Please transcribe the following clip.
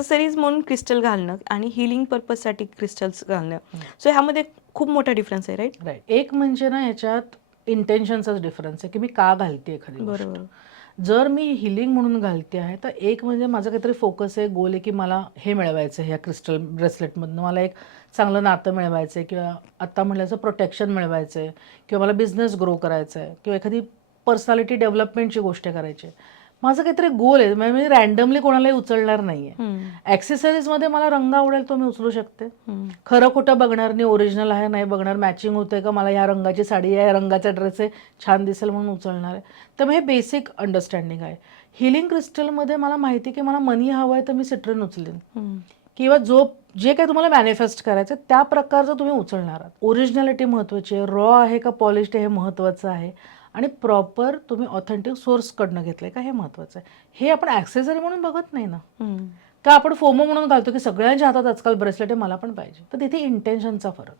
Accessories म्हणून crystal घालणं आणि हिलिंग पर्पजसाठी क्रिस्टल्स घालणं, सो ह्यामध्ये खूप मोठा डिफरन्स आहे, राईट? राईट. एक म्हणजे ना याच्यात इंटेन्शनचाच डिफरन्स आहे की मी का घालते एखादी गोष्ट. बरोबर. जर मी हिलिंग म्हणून घालते आहे तर एक म्हणजे माझं काहीतरी फोकस आहे, गोल आहे की मला हे मिळवायचं आहे ह्या क्रिस्टल ब्रेसलेटमधनं, मला एक चांगलं नातं मिळवायचं आहे किंवा आत्ता म्हटल्याचं प्रोटेक्शन मिळवायचं आहे किंवा मला बिझनेस ग्रो करायचा आहे किंवा एखादी पर्सनॅलिटी डेव्हलपमेंटची गोष्ट करायची आहे. माझं काहीतरी गोल आहे, म्हणजे मी रँडमली कोणालाही उचलणार नाही आहे. ॲक्सेसरीजमध्ये मला रंग आवडेल तो मी उचलू शकते. खरं खोटं बघणार नाही, ओरिजिनल आहे नाही बघणार, मॅचिंग होते का, मला या रंगाची साडी आहे, या रंगाचा ड्रेस आहे, छान दिसेल म्हणून उचलणार आहे. तर मग हे बेसिक अंडरस्टँडिंग आहे. हिलिंग क्रिस्टलमध्ये मला माहिती की मला मनी हवं आहे तर मी सिट्रिन उचलेन किंवा जे काही तुम्हाला मॅनिफेस्ट करायचं त्या प्रकारचं तुम्ही उचलणार आहात. ओरिजिनॅलिटी महत्त्वाची आहे, रॉ आहे का पॉलिश्ड हे महत्त्वाचं आहे आणि प्रॉपर तुम्ही ऑथेंटिक सोर्सकडनं घेतलंय का हे महत्त्वाचं आहे. हे आपण ॲक्सेसरी म्हणून बघत नाही ना, का आपण फोमो म्हणून घालतो की सगळ्यांच्या हातात आजकाल ब्रेसलेट आहे मला पण पाहिजे. तर तिथे इंटेन्शनचा फरक.